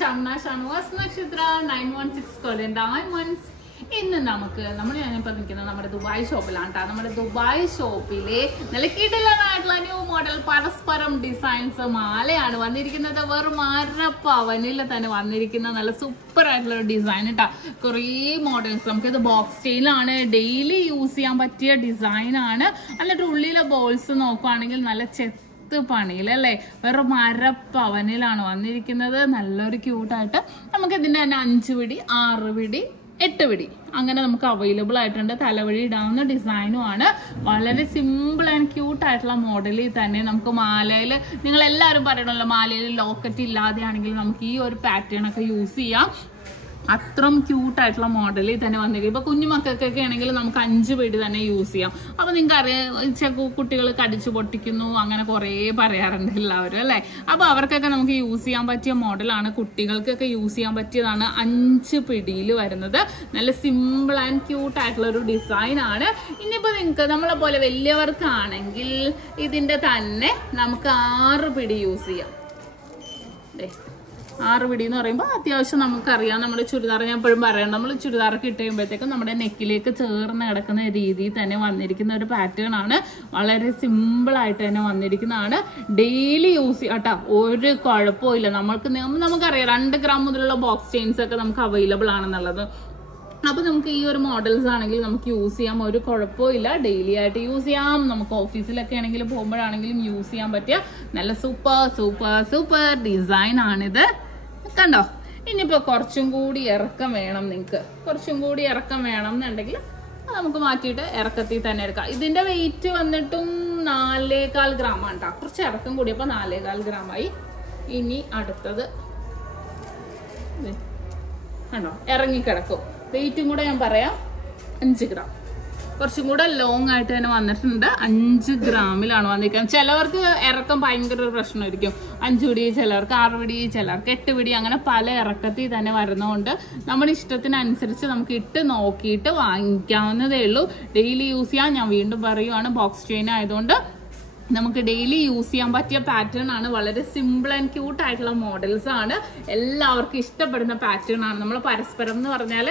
Shamna Shanwas Nakshatra 916 Golden Diamonds. ഇന്ന് ഞാനിപ്പോൾ നിൽക്കുന്നത് നമ്മുടെ ദുബായ് ഷോപ്പിലാണ്. നമ്മുടെ ദുബായ് ഷോപ്പിലെ നല്ല കിടിലനായിട്ടുള്ള ന്യൂ മോഡൽ പരസ്പരം ഡിസൈൻസ് മാലയാണ് വന്നിരിക്കുന്നത്. വെറും 1.5 പവനിൽ തന്നെ വന്നിരിക്കുന്ന നല്ല സൂപ്പർ ആയിട്ടുള്ള ഒരു ഡിസൈൻ കേട്ടോ. കുറേ മോഡൽസ് നമുക്കിത് ബോക്സ് സ്റ്റൈലാണ്, ഡെയിലി യൂസ് ചെയ്യാൻ പറ്റിയ ഡിസൈനാണ്. എന്നിട്ട് ഉള്ളിലെ ബോൾസ് നോക്കുകയാണെങ്കിൽ നല്ല പണിയിലല്ലേ, വെറും 1.5 പവനിലാണ് വന്നിരിക്കുന്നത്. നല്ലൊരു ക്യൂട്ടായിട്ട് നമുക്ക് ഇതിന്റെ തന്നെ 5 പിടി 6 പിടി 8 പിടി അങ്ങനെ നമുക്ക് അവൈലബിൾ ആയിട്ടുണ്ട്. തലവഴി ഇടാവുന്ന ഡിസൈനും ആണ്. വളരെ സിമ്പിൾ ആൻഡ് ക്യൂട്ട് ആയിട്ടുള്ള മോഡലിൽ തന്നെ നമുക്ക് മാലയിൽ, നിങ്ങൾ എല്ലാവരും പറയണമല്ലോ മാലയിൽ ലോക്കറ്റ് ഇല്ലാതെ ആണെങ്കിൽ നമുക്ക് ഈ ഒരു പാറ്റേൺ ഒക്കെ യൂസ് ചെയ്യാം. അത്രയും ക്യൂട്ടായിട്ടുള്ള മോഡലിൽ തന്നെ വന്നിരിക്കും. ഇപ്പൊ കുഞ്ഞു മക്കൾക്കൊക്കെ ആണെങ്കിൽ നമുക്ക് 5 പിടി തന്നെ യൂസ് ചെയ്യാം. അപ്പൊ നിങ്ങൾക്ക് അറിയാം കുട്ടികൾ കടിച്ചു പൊട്ടിക്കുന്നു അങ്ങനെ കുറെ പറയാറുണ്ട് എല്ലാവരും അല്ലെ. അപ്പൊ അവർക്കൊക്കെ നമുക്ക് യൂസ് ചെയ്യാൻ പറ്റിയ മോഡലാണ്, കുട്ടികൾക്കൊക്കെ യൂസ് ചെയ്യാൻ പറ്റിയതാണ്. 5 പിടിയിൽ വരുന്നത് നല്ല സിമ്പിൾ ആൻഡ് ക്യൂട്ട് ആയിട്ടുള്ള ഒരു ഡിസൈൻ ആണ്. ഇനിയിപ്പോ നിങ്ങൾക്ക് നമ്മളെ പോലെ വലിയവർക്കാണെങ്കിൽ ഇതിന്റെ തന്നെ നമുക്ക് 6 പിടി യൂസ് ചെയ്യാം. 6 പിടി എന്ന് പറയുമ്പോൾ അത്യാവശ്യം നമുക്കറിയാം, നമ്മുടെ ചുരിദാർ ഞാൻ എപ്പോഴും പറയാം, നമ്മൾ ചുരിദാറൊക്കെ ഇട്ട് കഴിയുമ്പോഴത്തേക്കും നമ്മുടെ നെക്കിലേക്ക് ചേർന്ന് കിടക്കുന്ന രീതിയിൽ തന്നെ വന്നിരിക്കുന്ന ഒരു പാറ്റേൺ ആണ്. വളരെ സിമ്പിൾ ആയിട്ട് തന്നെ വന്നിരിക്കുന്നതാണ്. ഡെയിലി യൂസ് ചെയ്യാം കേട്ടോ, ഒരു കുഴപ്പമില്ല. നമുക്കറിയാം 2 ഗ്രാം മുതലുള്ള ബോക്സ് ചെയിൻസ് ഒക്കെ നമുക്ക് അവൈലബിൾ ആണെന്നുള്ളത്. അപ്പൊ നമുക്ക് ഈ ഒരു മോഡൽസ് ആണെങ്കിൽ നമുക്ക് യൂസ് ചെയ്യാം, ഒരു കുഴപ്പമില്ല. ഡെയിലി ആയിട്ട് യൂസ് ചെയ്യാം, നമുക്ക് ഓഫീസിലൊക്കെ ആണെങ്കിലും പോകുമ്പോഴാണെങ്കിലും യൂസ് ചെയ്യാൻ പറ്റിയ നല്ല സൂപ്പർ സൂപ്പർ സൂപ്പർ ഡിസൈൻ ആണിത്. കണ്ടോ? ഇനിയിപ്പോ കുറച്ചും കൂടി ഇറക്കം വേണം, നിങ്ങൾക്ക് കുറച്ചും കൂടി ഇറക്കം വേണം എന്നുണ്ടെങ്കിൽ നമുക്ക് മാറ്റിയിട്ട് ഇറക്കത്തിൽ തന്നെ എടുക്കാം. ഇതിന്റെ വെയിറ്റ് വന്നിട്ടും 4.25 ഗ്രാമാണ് കേട്ടോ. കുറച്ച് ഇറക്കം കൂടിയപ്പോ 4.25 ഗ്രാമായി. ഇനി അടുത്തത് കണ്ടോ, ഇറങ്ങിക്കിടക്കും. വെയിറ്റും കൂടെ ഞാൻ പറയാം, 5 ഗ്രാം. കുറച്ചും കൂടെ ലോങ് ആയിട്ട് തന്നെ വന്നിട്ടുണ്ട്. 5 ഗ്രാമിലാണ് വന്നിരിക്കുന്നത്. ചിലവർക്ക് ഇറക്കം ഭയങ്കര ഒരു പ്രശ്നമായിരിക്കും. 5 പിടി, ചിലർക്ക് 6 പിടി, ചിലർക്ക് 8 പിടി, അങ്ങനെ പല ഇറക്കത്തിൽ തന്നെ വരുന്നതുകൊണ്ട് നമ്മുടെ ഇഷ്ടത്തിനനുസരിച്ച് നമുക്ക് ഇട്ട് നോക്കിയിട്ട് വാങ്ങിക്കാവുന്നതേ ഉള്ളൂ. ഡെയിലി യൂസ് ചെയ്യാൻ ഞാൻ വീണ്ടും പറയുവാണ്, ബോക്സ് ചെയിൻ ആയതുകൊണ്ട് നമുക്ക് ഡെയിലി യൂസ് ചെയ്യാൻ പറ്റിയ പാറ്റേൺ ആണ്. വളരെ സിമ്പിൾ ആൻഡ് ക്യൂട്ട് ആയിട്ടുള്ള മോഡൽസ് ആണ്. എല്ലാവർക്കും ഇഷ്ടപ്പെടുന്ന പാറ്റേൺ ആണ്. നമ്മൾ പരസ്പരം എന്ന് പറഞ്ഞാൽ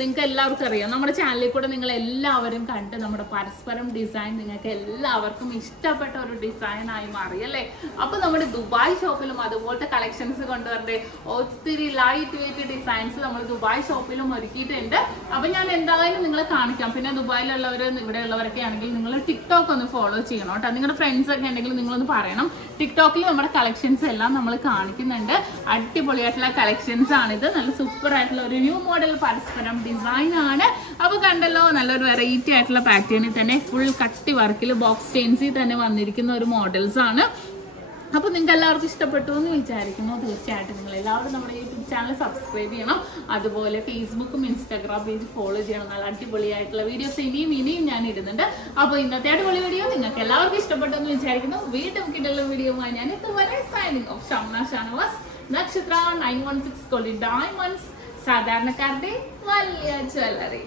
നിങ്ങൾക്ക് എല്ലാവർക്കും അറിയാം, നമ്മുടെ ചാനലിൽ കൂടെ നിങ്ങൾ എല്ലാവരും കണ്ട് നമ്മുടെ പരസ്പരം ഡിസൈൻ നിങ്ങൾക്ക് എല്ലാവർക്കും ഇഷ്ടപ്പെട്ട ഒരു ഡിസൈൻ ആയി മാറിയല്ലേ. അപ്പൊ നമ്മുടെ ദുബായ് ഷോപ്പിലും അതുപോലത്തെ കളക്ഷൻസ് കൊണ്ടുവരണ്ടേ, ഒത്തിരി ലൈറ്റ് വെയിറ്റ് ഡിസൈൻസ് നമ്മൾ ദുബായ് ഷോപ്പിലും ഒരുക്കിയിട്ടുണ്ട്. അപ്പൊ ഞാൻ എന്തായാലും നിങ്ങളെ കാണിക്കാം. പിന്നെ ദുബായിലുള്ളവർ ഇവിടെ ഉള്ളവരൊക്കെ ആണെങ്കിൽ നിങ്ങൾ ടിക്ടോക്ക് ഒന്ന് ഫോളോ ചെയ്യണം കേട്ടോ. നിങ്ങളുടെ ഫ്രണ്ട്സ് ഒക്കെ ഉണ്ടെങ്കിൽ നിങ്ങളൊന്ന് പറയണം. ടിക്ടോക്കിൽ നമ്മുടെ കളക്ഷൻസ് എല്ലാം നമ്മൾ കാണിക്കുന്നുണ്ട്. അടിപൊളിയായിട്ടുള്ള കളക്ഷൻസ് ആണിത്. നല്ല സൂപ്പർ ആയിട്ടുള്ള ഒരു ന്യൂ മോഡൽ പരസ്പരം ഡിസൈൻ ആണ്. അപ്പൊ കണ്ടല്ലോ, നല്ലൊരു വെറൈറ്റി ആയിട്ടുള്ള പാറ്റേണിൽ തന്നെ ഫുൾ കട്ടി വർക്കിൽ ബോക്സ് ചെയിൻസിൽ തന്നെ വന്നിരിക്കുന്ന ഒരു മോഡൽസ് ആണ്. അപ്പൊ നിങ്ങൾക്ക് എല്ലാവർക്കും ഇഷ്ടപ്പെട്ടു എന്ന് വിചാരിക്കുന്നു. തീർച്ചയായിട്ടും നിങ്ങൾ എല്ലാവരും നമ്മുടെ യൂട്യൂബ് ചാനൽ സബ്സ്ക്രൈബ് ചെയ്യണം. അതുപോലെ ഫേസ്ബുക്കും ഇൻസ്റ്റാഗ്രാം പേജ് ഫോളോ ചെയ്യണം. നല്ല അടിപൊളിയായിട്ടുള്ള വീഡിയോസ് ഇനിയും ഞാൻ ഇടുന്നുണ്ട്. അപ്പോൾ ഇന്നത്തെ അടിപൊളി വീഡിയോ നിങ്ങൾക്ക് എല്ലാവർക്കും ഇഷ്ടപ്പെട്ടു എന്ന് വിചാരിക്കുന്നു. വീണ്ടും കിട്ടുന്ന വീഡിയോയുമായി ഞാൻ ഇതുവരെ സൈനിങ് ഓഫ്. ഷംന ഷാനവാസ്, നക്ഷത്ര 916 ഗോൾഡൻ ഡയമണ്ട്സ്, സാധാരണക്കാരുടെ വലിയ ജ്വല്ലറി.